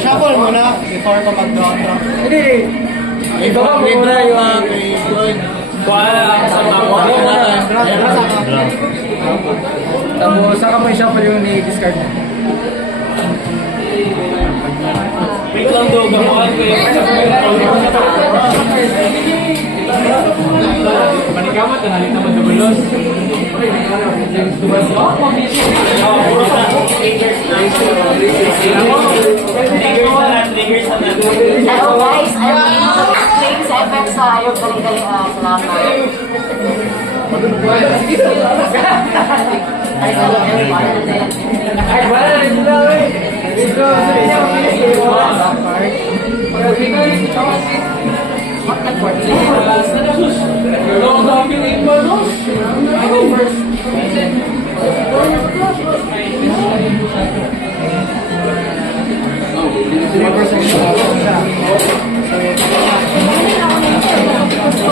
Shuffle muna before ko mag-draw. Hindi. Ito ka muna yung... Kuala sa mga. Tapos, saka mo i-shuffle yung ni-discard mo. Wait lang daw, gamaan ko yung manikamat, nahalit naman dubulos. Hello guys, I'm playing sa FX sa ayaw galing-galing. Salamat.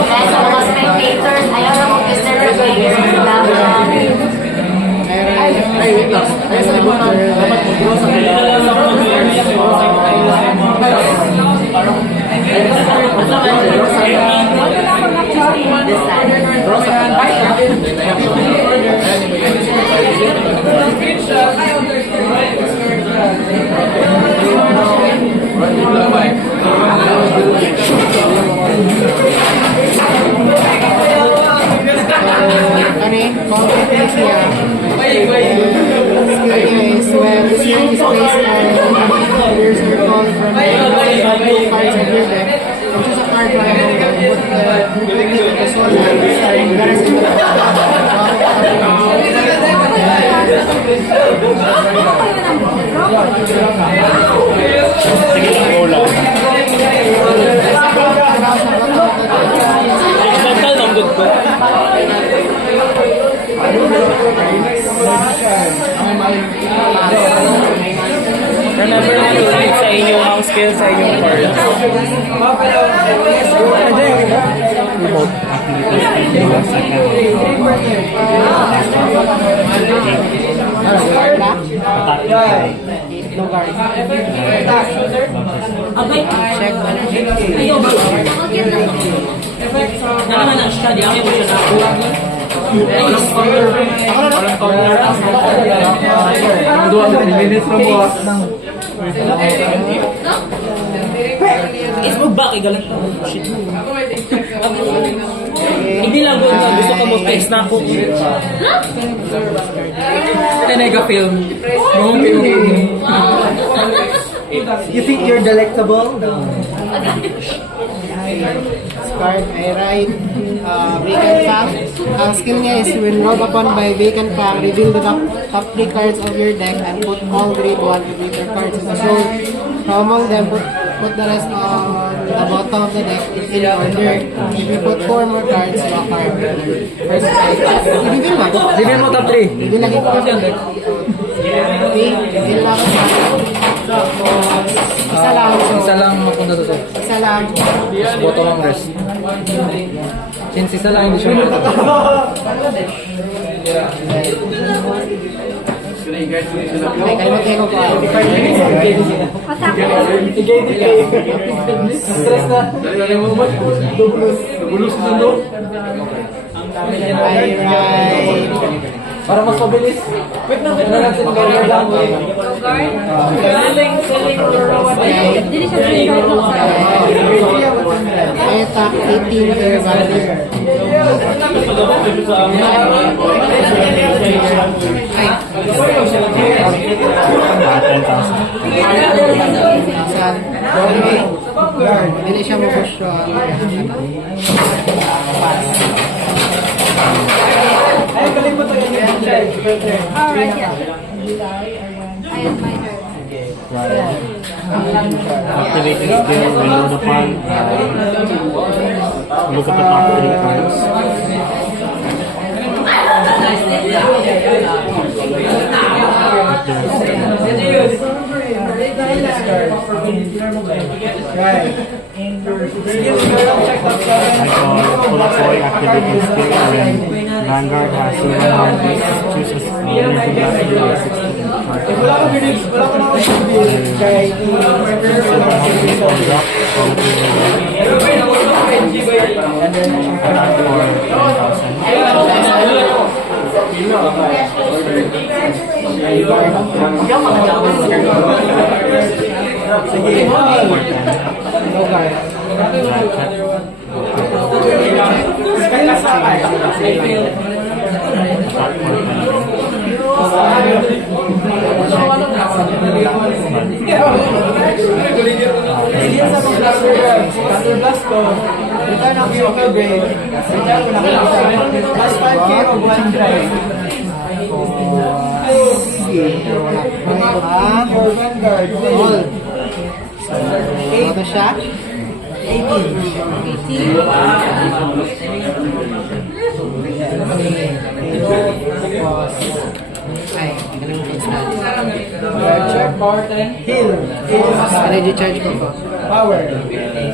Guys, sa mga spectators, ayaw na mag-Mr. Rodriguez. Ay, wait lang. Ay, sa iba na dapat mag-draw sa complete siya. Is when the series is placed on your circle from the cards of your deck. Choose a card para put the soul and the rest of remember na to sa inyong house skills sa inyong cards. Check. Ayaw ba? Naman ang study. Ayaw mo siya na. Is mo ba kay galit na? Shit. Hindi lang gusto ka mo text na ako. Tenega film. You think you're delectable? No. card, I write vacant pack. Ang skill niya is when rolled upon by vacant pack, reveal the top 3 cards of your deck and put all grade 1 of your cards in the show. From among them, put the rest on the bottom of the deck in order. If you put 4 more cards, draw a card. First, i-reveal mo. Reveal mo top 3. Reveal lagi ko. Okay, reveal lang ako. Isa lang. Isa lang mapunta to. Isa lang. Bottom ang rest. Since isa lang hindi siya mapunta. Ay, kalimutin ko pa. Stress na. Dubulus na do. I write. Para mas mabilis. Wait na natin mag-guard lang. I attack 18 per value. Hindi siya mag-push. Alright, yeah. I have my turn. Activating skill when on the palm. Look at the top 3 cards. Polacoy activating skill when Vanguard has 7 houses, choose a energy black Ano siya? 18. Ay, galing mo install. Energy charge ko po.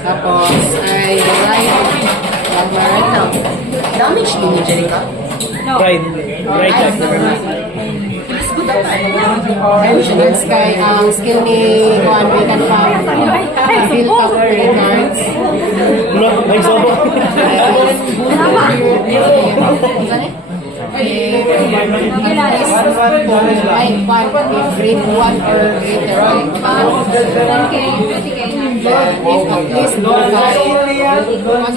Tapos, ay right. Right now. Damage din ni Jerica. Right. Right back. Additional Sky, ang skill ni Juan Beacon Farm. Fill top 3 cards. No, may sobo. Ay, Juan, grade 1 or greater. If at least no guy, ano ko na?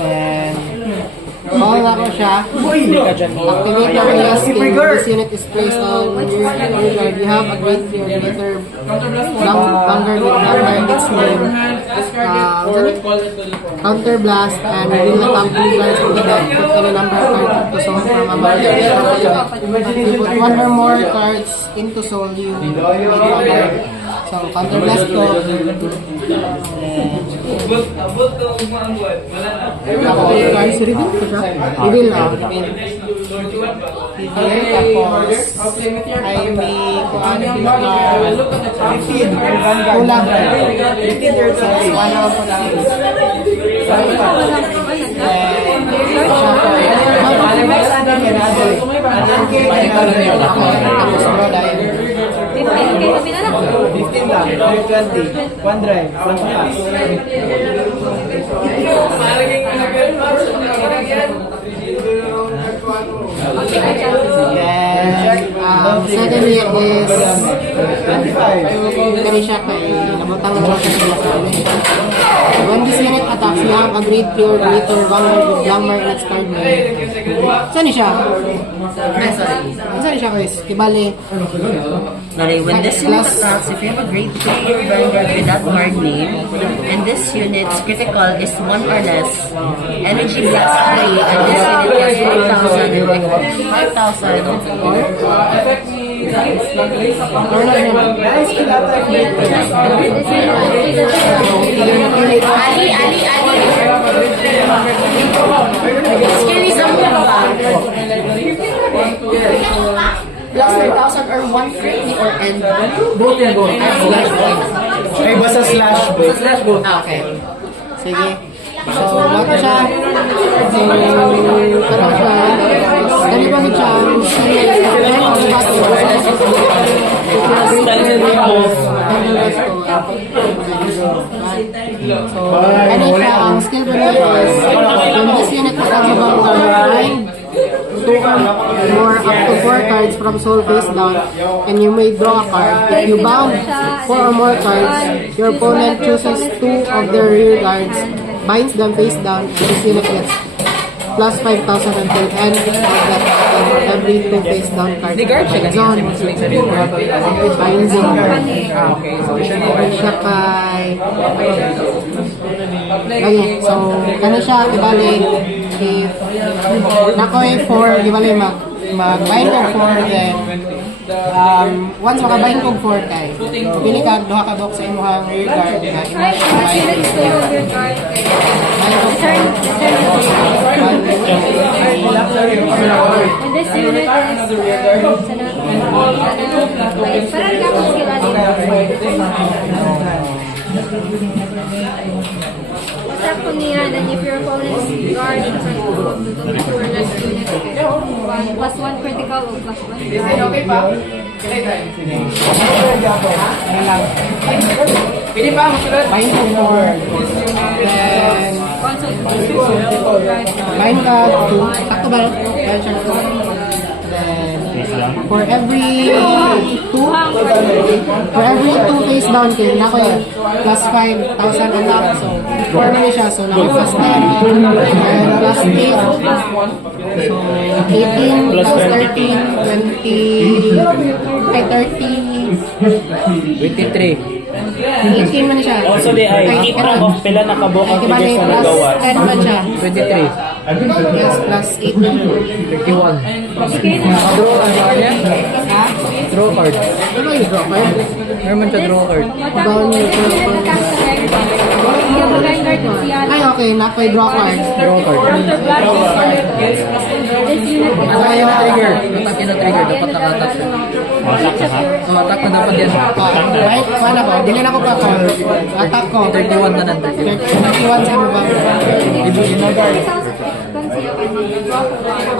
Then, call ako siya. Activate your real skill. This unit is placed on your graveyard. You have a great fear. Later, Vanguard with Vanguard its name. Counter blast and reveal the top 3 cards from the deck. Put any number of cards into soul from among the deck. You put 1 or more cards into soul, you so, counter blast ko. Cards reveal ko siya. Reveal na. Tapos, ay may kuhaan kulang. So, wala ako po lang. Tapos, bro, dahil 15 lang, 20, 1 drive, 1 pass. Second year is 25. kami siya kay namutang naman siya sa mga when this unit attacks, you have a great pure greater Vanguard with Glamour in its card name. Saan ni siya? Saan ni siya guys? Kibali. When this unit attacks, if you have a great player Vanguard with that card name, and this unit's critical is 1 or less, energy blast 3, and this unit has 5,000 Ali. Scary sa mga ba? Plus 5,000 or 1 crazy or end. Both yan, both. Ay, basta slash both. Slash both. Okay. Sige. So, baka siya. So, parang siya. Dali ba siya? So, ano siya? Ang skill ko niya is when this unit becomes a Vanguard, 2 or more up to 4 cards from soul face down, and you may draw a card. If you bound 4 or more cards, your opponent chooses 2 of their rear guards, binds them face down, and this unit gets plus 5,000 until end of that battle for every 2 face down cards. The guard siya ganyan. Binds them. Okay, so Siya kay... Okay, so, kano siya, ibali, if nakoy 4, ibali mag-bind or 4, then once makabahin kong 4 kay, pili ka, duha ka box sa imuhang rear guard na imong bahin. Bahin kong 4. And this unit is parang kapag sila What's up niya, and if your opponent's guard is to or less unit, plus 1 critical or plus 1. Okay pa? Pili pa, bahin kong 4. Then, bahin ka 2. Takto ba? Bahin siya 2. For every 2 face down kill, na ko yung plus 5,000 attack. So, 4 na siya. So, naka plus 10. And plus 8. So, 18 plus 13, 20, ay 30. 23. 18 man siya. Also, di ay, keep track of pila nakabok ang Diba figures na plus nagawa. 10 man siya. 23. Yes, plus 8 man siya. 31. Draw ang sa kanya? Ha? Draw card. Ano ba yung draw card? Meron siya draw card. Bawal niyo yung draw card. Ay, okay. Nakoy draw card. Draw card. Ano kaya yung trigger? Attack yun ang trigger. Dapat naka-attack siya. So, attack na dapat yan. Right? Wala ko. Dili na ko pa call. Attack ko. 31 na lang. 31 sa baba.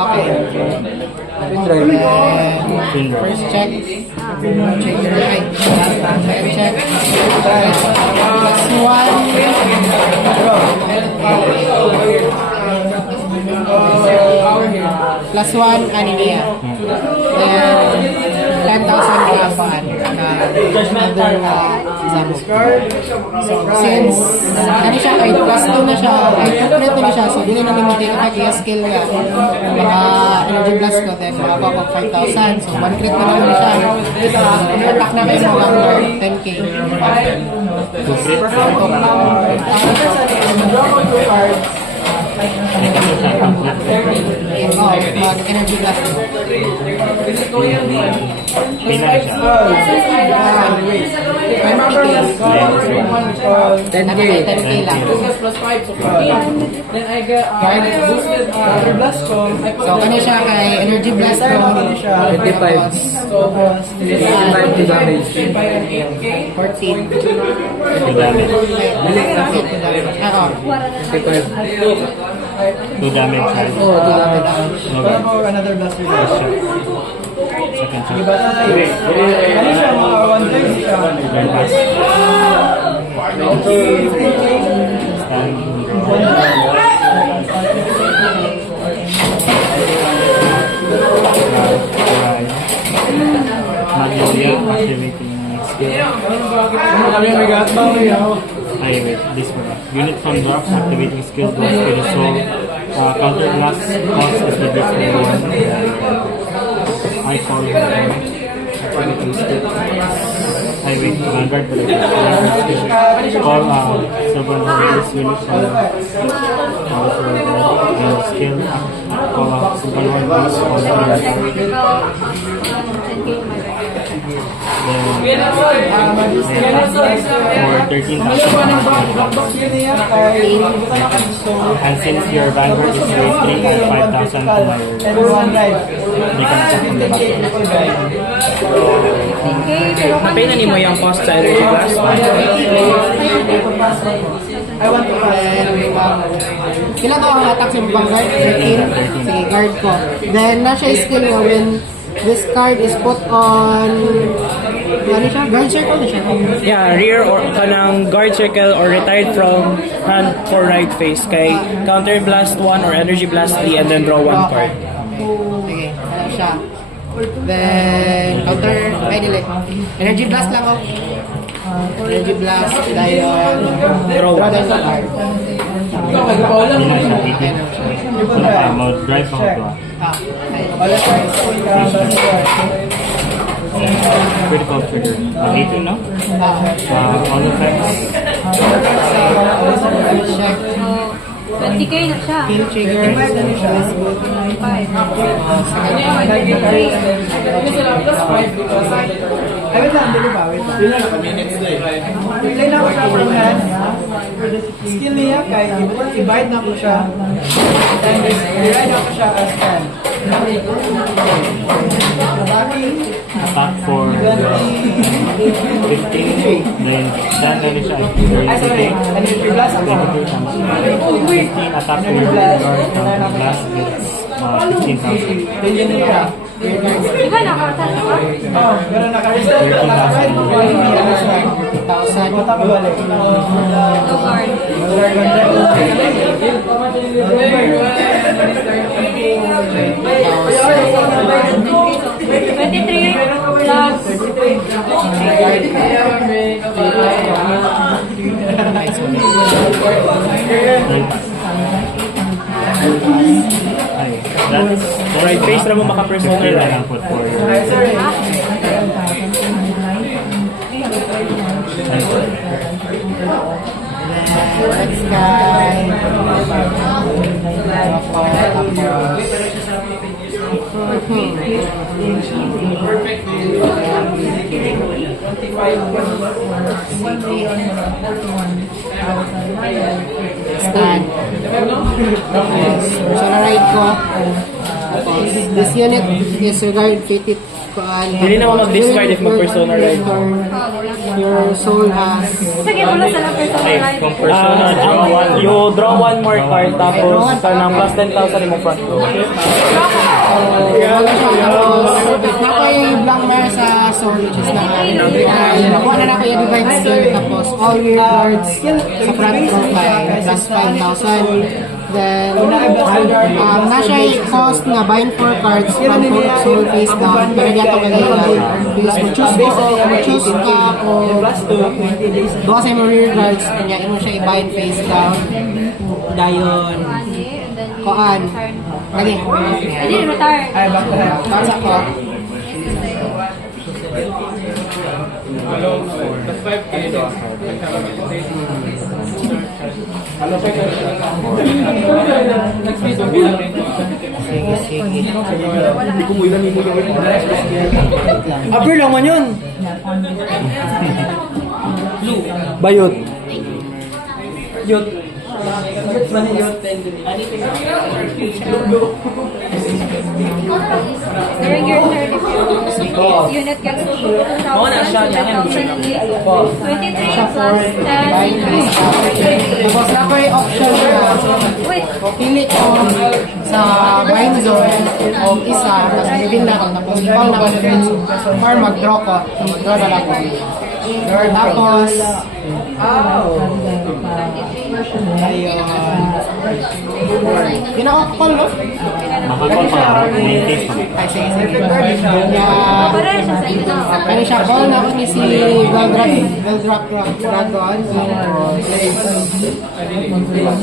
Okay. First check. Check your right. Second check. Plus 1. Plus 1, ani niya. Then, 10,000 kapaan. Another example. So, since, ano siya, ay plus 2 na siya, ay complete na siya, so, dili na limiti kapag i-skill ka. Energy blast ko, then, makakuha ko 5,000. So, 1 crit na naman siya. Attack na kayo mo under 10k. Mag-energy blast ko. Pina siya. 10k. 10k lang. So, kanya siya kay Energy Blast ko. 25. 25 to damage. 14. Damage. Ako. 25. 2 damage siya. Oo, to damage. Second check. Magnolia activating skill. Ay, wait, this one. Unit from drops activating skill blast to the soul. Counter blast cost is reduced to 1. I fall activating skill. Ay, wait, Vanguard pala. Call several of this unit from skill. Call several of this on for 13,000. And since your Vanguard is raised 3 at 5,000 to my they can check on the back. Napay na ni mo yung cost sa energy blast. Kailan ko ang attack sa ibang guard? 13. Sige, guard ko. Then, nasa skill mo when this card is put on ano siya? Guard circle na siya. Yeah, rear or kanang guard circle or retired from hand for right face. Kay counter blast 1 or energy blast 3 and then draw 1 card. Sige, ano siya. Then, counter, ay dili. Energy blast lang ako. Energy blast, dahil Draw draw 1. down the card. Mode drive mo ito. Critical trigger. 18 no? All effects. Check. 20K na siya. Kill trigger. Ay, wait lang, dili ba? Wait lang. Play na ako siya from hand. Skill niya, kay i-bite na ko siya. Then, i-ride ako siya as 10. Attack for 15. Then, done na rin siya. Ay, sorry. Ano yung plus ako? 15 attack for your guard. Counter blast gets 15,000. Then, yun niya. Di ba nakakasal ka? Oh, pero naka-restore. Naka-ride mo. Thousand. Punta ko balik. No guard. 23 plus. Ay, that's Right face na mo maka-persona na right. lang po for your... Next guy. Stand. Yes. Personal ride ko. This unit is regard fitted koan. Hindi na ako mag-discard if mag-persona ride. Your soul has Sige, wala sa lang personal life. Kung persona, you draw one more card tapos sa ng plus 10,000 mo front row. Nakuha yung blank mare sa soul which is na nakuha na nakuha yung divine skill tapos all your cards sa front row by plus 5,000. Then, na siya cost nga bind 4 cards from soul face down pero di ato kanila because mag-choose ka o doon sa yung rear cards kanya imo siya i-bind face down dayon Money, and then koan lagi Hindi, retire. ay basta ko Upper lang man yun. Bayot. Yot. During your turn, if your unit gets 2,000, 10,000 each. 23 plus 10. tapos na ko yung option na Wait, pili ko sa bind zone o isa tapos reveal na ko tapos ikaw na ko or mag-draw ko mag-draw na lang ko tapos pinaka-call no? Makakol pa nga, main case pa. Ay sige sige kaya pare siya sa inyo. ano siya call na ko ni si Veldrak Dragon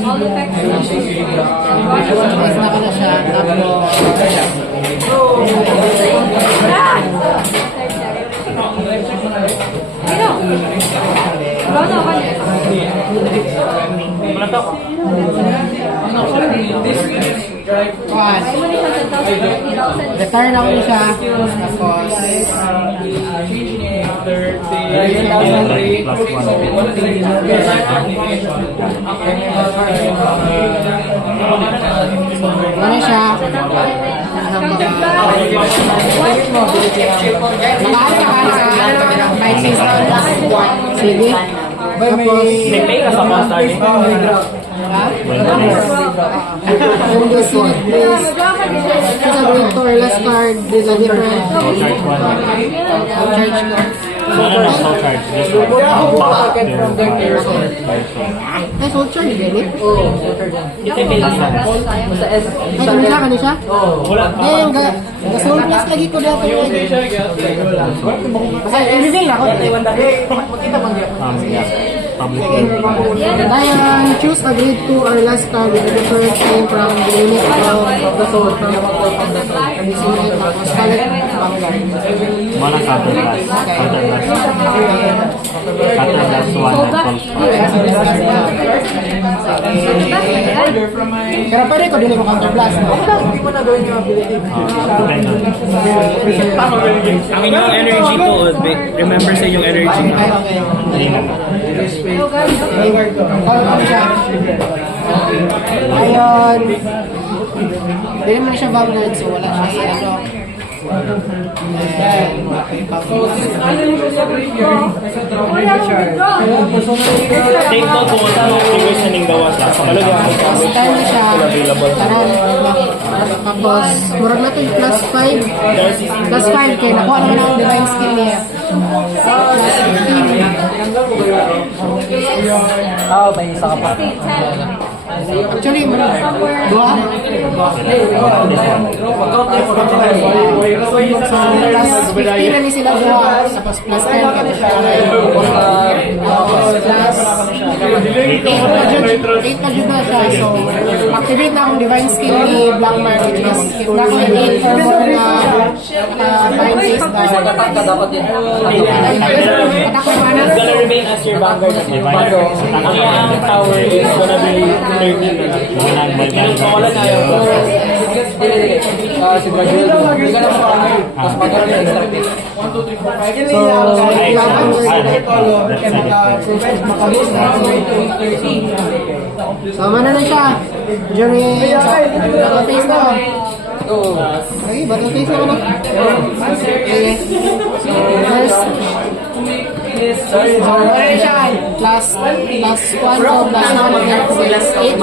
All effects. tapos na ko na siya tapos Ah! Ano? Ano ka niya? kuhan Ay, mali siya 10,000, 20,000. return ako siya tapos ano siya sige tapos May pay ka sa monster eh. and this unit is sa director last card there's a different Charge one. charge card No, no charge. Just one. Pop their ay full charge gani ay kani siya eh ga soul plus lagi ko dapat ay reveal na ko Public Diane, choose a grade 2 or less card with a different name from the unit of the soul from and this unit tapos collect Walang counter blast. Counter blast. Counter blast 1 and pulse 5. Pero pwede ko din mo counter blast. Hindi mo na gawin yung ability. Ang inyong energy to, remember sa inyong energy. Okay. Call ko siya. Ayun. Hindi naman siya Vanguard, so wala siya sa ano. Take note kung saan ang triggers na ning gawas lang. Pakalagay ang Tapos time na siya. available. Taran. Tapos, murag na ito yung plus 5. Plus 5 kaya nakuha naman ang divine skill niya. Plus 15. Ah, may isa ka pa. Actually, dua. So, plus 15 na ni sila dua. Tapos plus 10 ka na siya. Plus 8 na dyan na siya. So, activate na akong divine skill ni Black Mark, which is if na akong 8 or more na time phase na. Attack ka dapat din. Attack ko mana. It's gonna remain as your vanguard. Ang iyang tower is gonna be 13. Wala na yung Si Gradual, hindi ka na makakagay. Tapos magkaroon yung extra pick. So, kailangan sama na siya. Jerry, battle face na. Okay, battle face na. Okay. So, first, ano na siya? Plus 1 to plus 1 plus 8.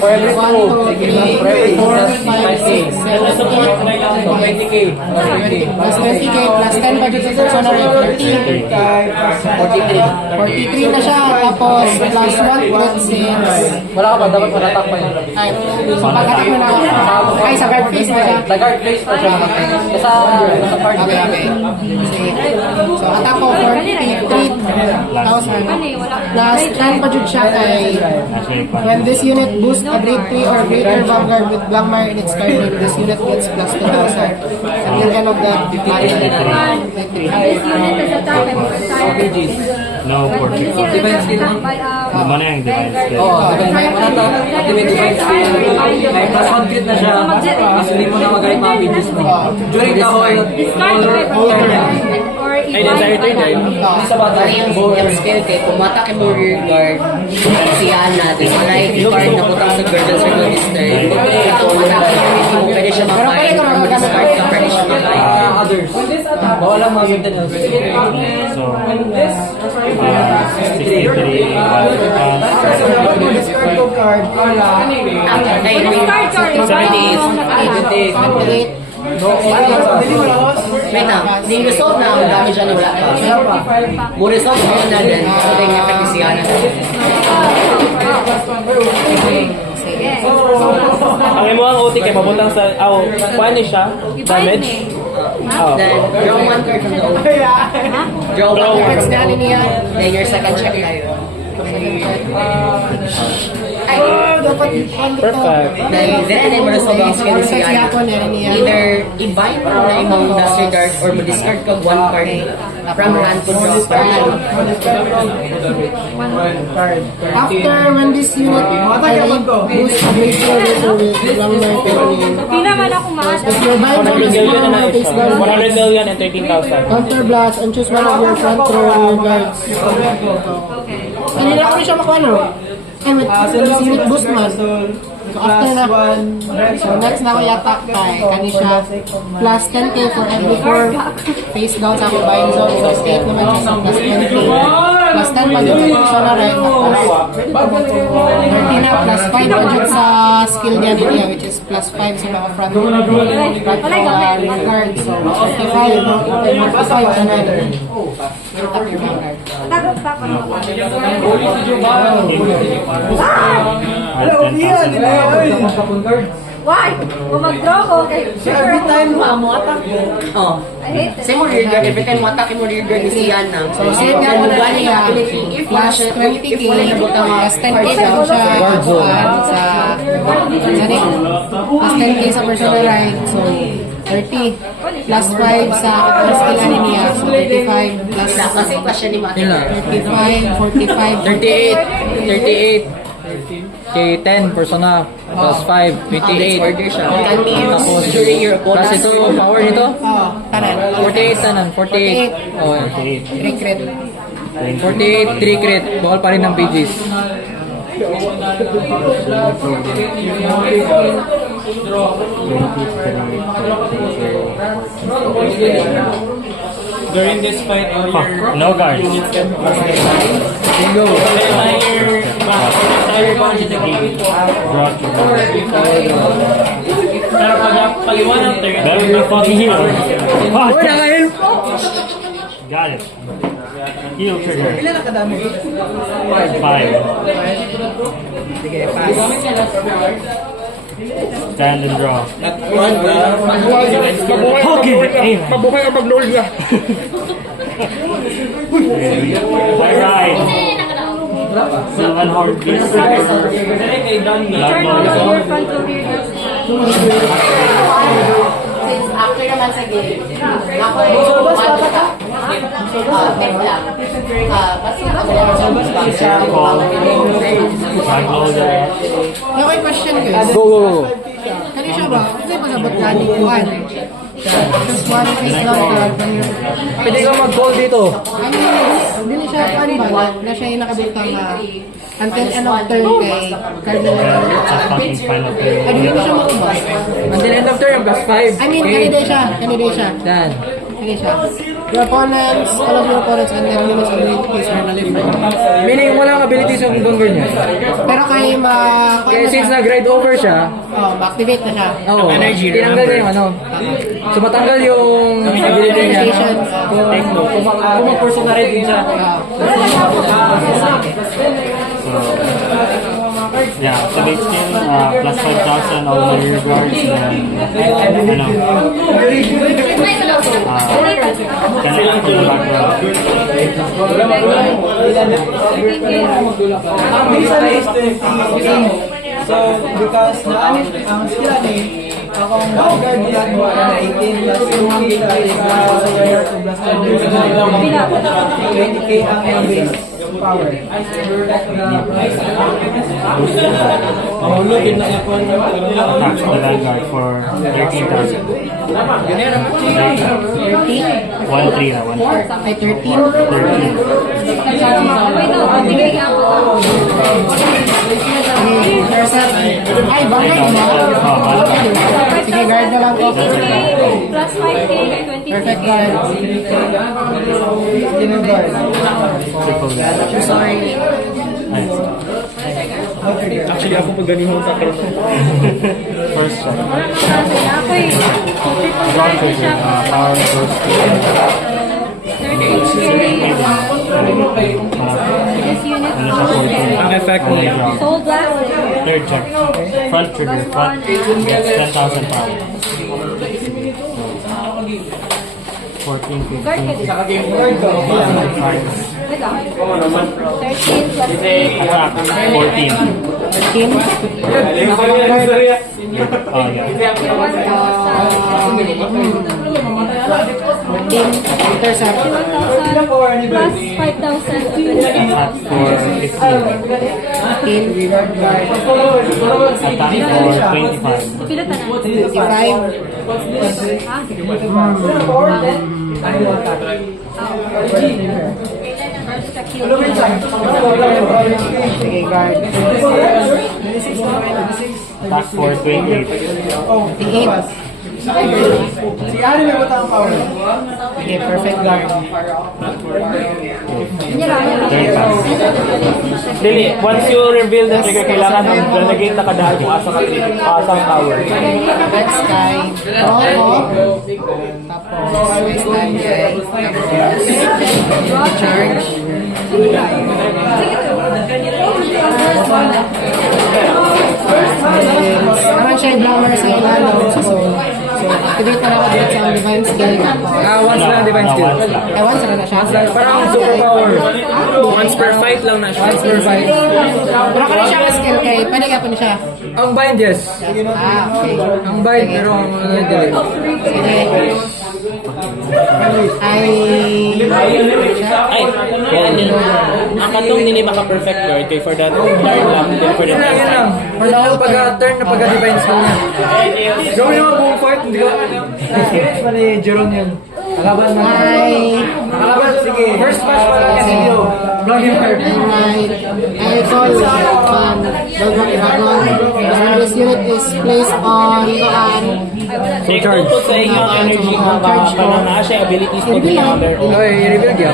For every 1, 2, 3, 4, 5, 6, 7, 8. 20k. Plus 20k plus 10 budget sa personal 30. 43 na siya. Tapos plus 1 plus 6. Wala ka ba? Dapat manatak pa yun. Ay, so pagkatak mo na ako. Ay, sa guard face na siya. Sa guard place pa siya manatak. Kasi sa card Okay, okay. Sige. So, attack ko 43,000. Plus 10 budget siya kay when this unit boosts a grade 3 or greater vanguard with Blackmire in its card name, this unit gets plus 2,000. Until end of the battle. This unit is attacked by No, for Divine skill mo? Ano yung divine skill? Oo, may manatak. Activate divine skill. May plus 1 crit na siya. Tapos hindi mo na magaling mga abilities mo. During the whole Discard or Ay, desire turn na yun. sa bata Yung skill kay kumata kay mo rear guard, si Ana, tapos wala yung card na putang sa Guardians or Magister. Kung attack mo, pwede siya makain. Kung mag-discard ka, pwede siya makain. others. Bawal lang mga maintenance. So, 63, discard card. 28. Wait na, ni-resolve na ang damage na wala pa. Mo-resolve na din. So, kaya nga pwede si Ana. Ang imo ang OT kay mabutang sa paano siya? Damage? Then, draw one card from the open. Draw one card from the open. Then, your second check tayo. Ay, Perfect. then mo-resolve ang skill si Ana. Either i-bind mo na imong disregard or mo-discard ka one card from hand to draw card. After when this unit boosts a grade 4 with Blackmire name, Hindi naman ako maas. if your bind 100 is million na now is face down, 100 million and 13,000. counter blast and choose one of your front row guards. Hindi na ako rin siya makuha, no? And with this unit boost man. So after na, so next na ako i-attack kay kani siya plus 10k for every 4 face down sa ako bind zone. So 8 naman siya sa plus 20. Plus 10 pa dito sa na right. Tapos 30 na plus 5 budget sa skill niya niya which is plus 5 sa mga front guard. So 55 sa na attack your vanguard. Tagot pa ako. Why? Kung mag-draw ko, Every time mo attack mo. Oh. I hate it. Say mo rear guard, every time mo attack mo rear guard ni si Ana. So, Kasi nga mo na niya, plus 20k, plus 10k daw siya sa plus 10k sa personal ride. So, 30 plus 5 sa skill niya. So, 35 plus kasi question ni Mate. 35, 45, 38. kay 10, persona. Plus 5, 28. Order siya. Tapos, During your plus ito, power nito. Oh, tanan. 48 tanan, 48. Oh, yan. Recruit. 48, 3 crit. Bawal pa rin ng pages. During this fight, all your No guards. Bingo. entire bunch in the game. Draw to Pero pag iwan ng turn, Better be fucking hero. Oh, nakain! Got it. Heal trigger. 5. Stand and draw. Okay, aim. Mabukay ka pag ka. Alright. Sylvan Horde Beast. Turn on your front of your Since after naman sa game, ako ay one ka. Pet lang. Basta ako Call. Magloader. Okay, question guys. Go, go, go. Kani siya ba? Kasi pasabot ka ni Juan. Just one face lang ka. Pwede ka mag-goal dito. Ano hindi siya Juan ba? Na siya yung nakabutang until end of turn kay Cardinal. Fucking final turn. Ano hindi siya makubas? Until end of turn, plus 5. I mean, kanide siya. Dan. Kanide siya. Your opponents, all of your opponents and their limits of abilities are nalibrate. Meaning, walang abilities yung gunggol niya. Pero kaya Kaya since nag-ride over siya, ma-activate na siya. oo, Energy, tinanggal niya yung ano. So, matanggal yung ability niya. Station. Kung mag-person na rin din siya. Yeah, so base skin, plus 5,000 all my rear guards, then, ano, connect to the background. So, because ang skill ni akong guard yan mo na 18 plus 2 is plus 20k ang yung base power. Tax the Vanguard for 13,000. 1-3 na, 1-3. Ay, 13. 13. Ay, bakit mo? Sige, guard na lang ko. Plus 5k, 20k. Perfect guard. Triple guard. Sorry. Nice. Actually, ako pag ganun sa akin. First shot. Ako eh. Draw trigger, power goes to This unit. ano siya, 14. Ang effect Only niya. draw. Soul Blast. Third check. Front trigger, front. Gets 10,000 power. 14, 15, 5. Wait lang. 13 plus 8. Attack, 14. 13. Oh, yeah. 14. Intercept. 1,000 plus 5,000 to 20. Attack for 15. 15. Attack for 25. Pilotan na. 55. Sige, guard. Attack for 28. 58. Si Ari may butang power. Okay, perfect guard. Third pass. Dili, once you reveal the trigger, kailangan lalagay na kadaan kung asang tower. Red sky. Robo. Tapos, may standby. Tapos, charge. Naman siya yung blower sa ilalim. So, activate na ako dito sa divine skill. Once lang divine skill. Once lang. Ewan sa na siya. Parang superpower. Once per fight lang na siya. Once per fight. Pero kung siya ang skill kay, pwede ka po niya siya. Ang bind, yes. Okay. Ang bind, pero ang delay. Sige. Ay... Ay, makatong nini maka-perfect guard kay for that third lang, then for the Yun third lang. time. For the whole pag-turn na pag-divine skill niya. Gawin mo buong fight, hindi ko. Experience pa ni Jerome yun. Kalaban mo. Kalaban, sige. First match pa lang kasi Leo. Blood him hurt. I call Belgrade Dragon. When this unit is placed on So, ito sa inyong energy mo ba, parang naa siya abilities to be on their own. Okay, i-reveal niya.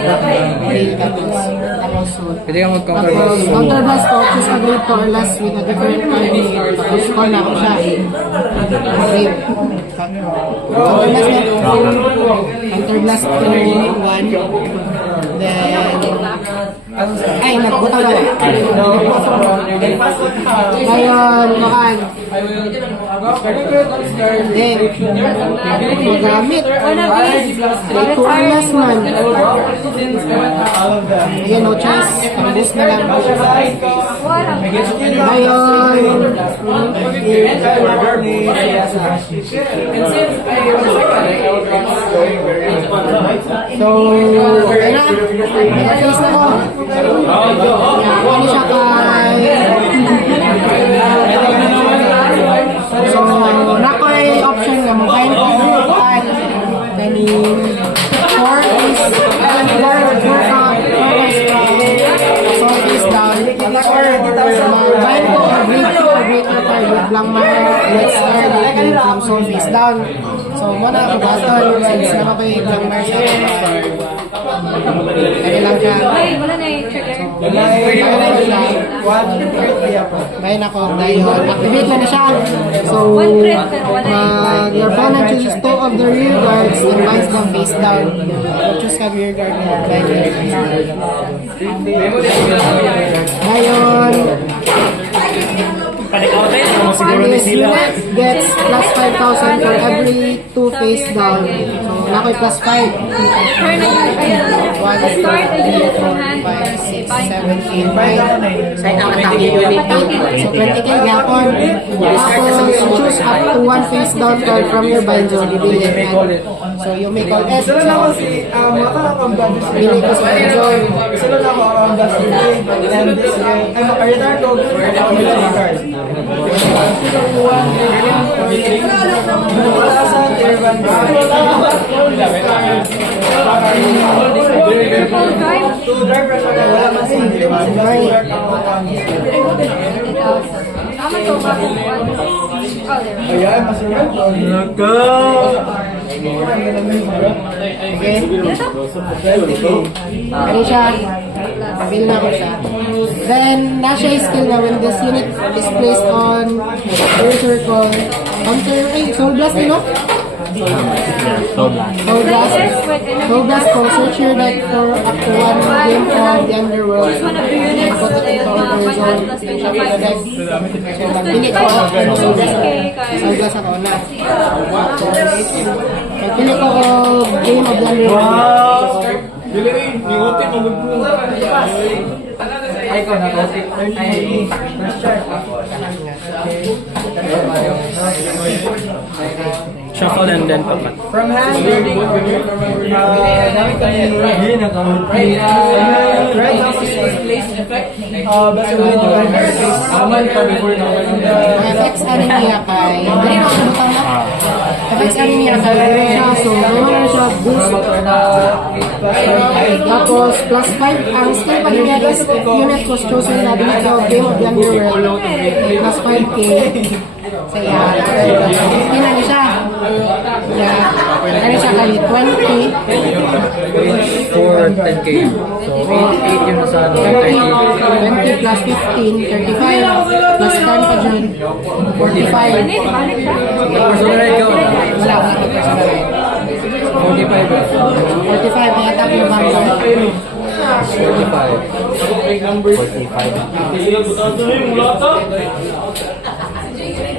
Pwede ka mag-counter Tapos, blast. counter blast ko, choose a grade to or less with a different card name. Tapos, call na ako siya. Grade. Counter blast na. Counter blast to 1. Then, ay, nagbutaw na. Ngayon, makan. Then, magamit. May 2 or less man. Ayan, no chance. Pang-boost na lang. Ngayon, so, ayun na. Nag-face na ko. Ano siya kay... So, nakoy option nga mo. Kain ko at kanin 4 is 4 is down. Kain ko or break your target lang let's start from soul face down. So, muna ako battle since nakakoy lang mar siya. Kaya lang siya. Ay, wala na yung trigger. Bayan ako dahil activate na siya. So, your opponent chooses 2 of the rear guards and binds them face down. Choose ka rear guard mo. Ngayon, Panik-outin, mo siguro ni this sila. unit gets plus 5,000 for every 2 face down. So, nakoy plus 5. Turn na yung start a unit from hand. 5, 6, 7, 8, 9. Sa ang atake unit. So, 20k gapon. Tapos, choose up to 1 face down card from your bind zone. Bibili yan. So, you may call it. Isa lang ako si, mata ang gadget sa Bili ko sa bind zone. Isa lang ako ang gadget sa and this guy, I'm a return to card. Wala sa tier 1 to drive rush ako, wala man sa hindi man sila sa work ako ang Tama to, ayan, masarap. Ano siya? Bill na ko siya. Then, nasa skill na when this unit is placed on your circle. Counter, ay, soul blast no? Soul blast. Soul blast ko. Search your deck for up to 1 game of the underworld. one of the units Put it into order zone. Shuffle the deck. So, magpili ko ako. Soul blast ako. Soul blast ako na. Magpili ko game of the underworld. Ay, ko na kasi. Shuffle and then papat. From hand, dami kami right now is place effect. Basta ulit yung aman pa before na FX ano niya kay hindi ko butang na FX ano niya kay siya so meron siya boost tapos plus 5 ang skill pa niya is if unit was chosen na dito game of the underworld plus 5k sa iya 15 na siya ano siya kay 20 For 10k. So, 8 yun na sa 20 plus 15 35 plus 10 pa dyan 45 personal ko. wala ko ito personal 45 kaya tapos yung bangko 45.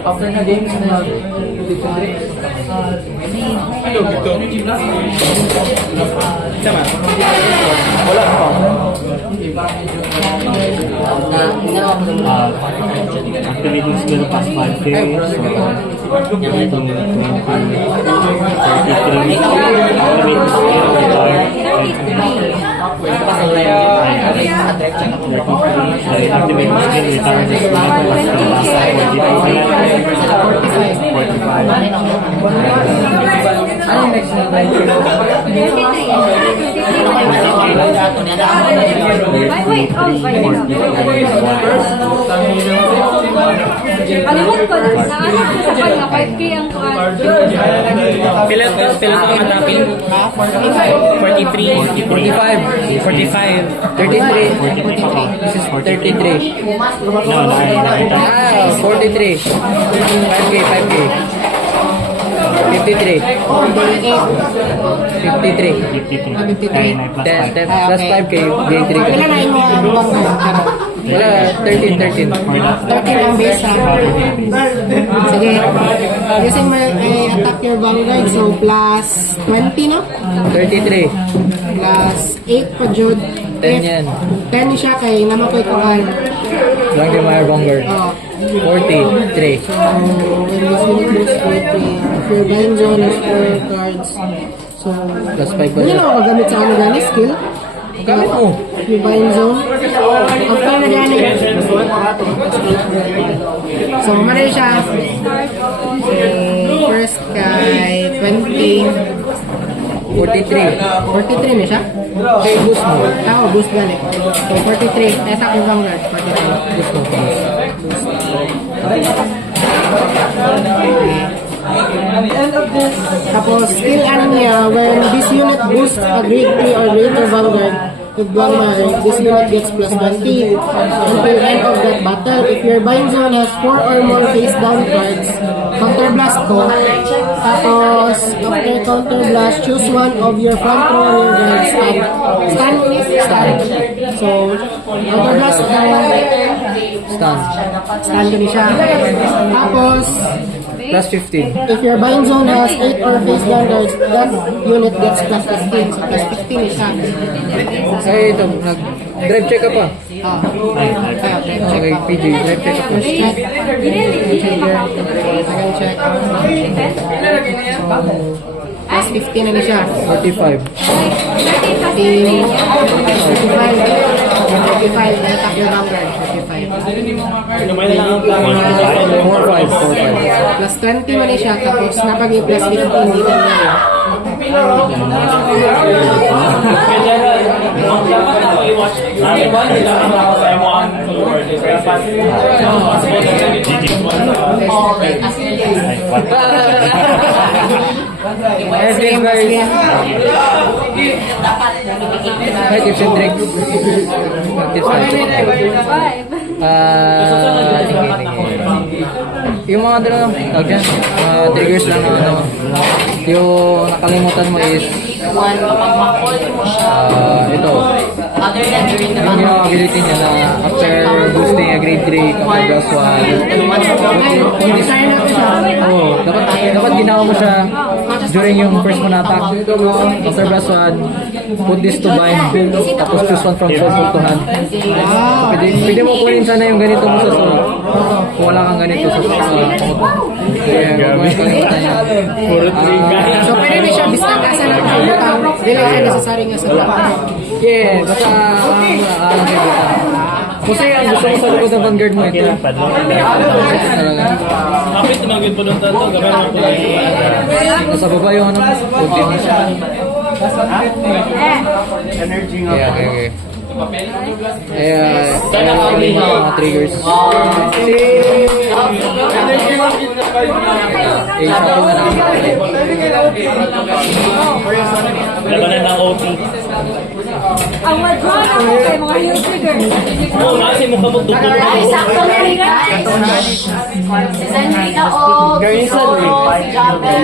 After na games na Activating skill past 5k. So, ito 20, 33. Activating skill. Activate the skill, return this unit plus the last 45. Ano next na tayo? 23. Wait, alimot ko, naanak ko sa kanya, 5K ang kuhan. Pila ko ang attacking? 43. 45. 33. This is 33. Ah, 43. 5K. 53. 53. 53. 10 plus 5K, gain 3 ka. Ilan na yung mga bang Wala, 13. 13 ang base ha. Sige. Using my attack your vanguard, so plus 20 no? 33. Plus 8 pa jud. 10 yan. 10 siya kay naman ko ikuhan. Langdemire Vanguard. Oh. 43. So, when this unit moves 40, if your bind zone is 4 cards, so, Plus 5 ba hindi siya? na ako magamit sa ano gani skill. Gamit mo. Yung bind zone. After na gani. So, maray siya. First kay 20. 43. 43 na siya? Okay, boost mo. Ako, boost gani. So, 43. Attack yung vanguard. 43. Boost mo. Tapos, skill ano niya, when this unit boosts a grade 3 or greater vanguard with Vanguard, this unit gets plus 20 until end of that battle. If your bind zone has 4 or more face down cards, counter blast ko. Tapos, after counter blast, choose one of your front row warrior guards stand. So, counter blast ko. Stun. Stand ko siya. Tapos, Plus 15. if your bind zone has 8 or face down guards, that unit gets plus 15. So, plus 15 is siya. Ay, ito. Nag-drive check ka pa. Okay. Okay, PG. Drive check ka pa. First check. Second check. Plus 15 na siya. 45. 45. Attack your vanguard. 45. 45. Plus 20 na siya. Tapos napag plus 15 dito na. Yes, guys. Hi, tips and tricks. Tips and tricks. Yung mga triggers lang na ano, yung nakalimutan mo is ito. Yung ginagability niya na after boosting a grade 3 kapag plus 1. Oo, dapat ginawa mo siya during yung first mo na attack. After plus 1, put this to bind, tapos choose one from soul to hand. Pwede mo kunin sana yung ganito mo sa soul. Kung wala kang ganito sa soul. Kaya huwag mo kalimutan niya. So, pwede na siya biskakasan ng butang. Dili siya necessary nga sa butang. Yeah, basta alam kayo butang. Kasi ang gusto mo sa likod ng vanguard mo ito. Talaga. Kapit na magiging pununtan to, gawin mo po lang. Nasa baba yung ano, puti mo siya. Okay. Mga triggers. Shuffle na namin. Labanan ng OT. Ang withdraw na mo kay mga new triggers. Oo, kasi mukha mo duplo. Ay, sakto na rin guys. Si Sandrina o si Jabel.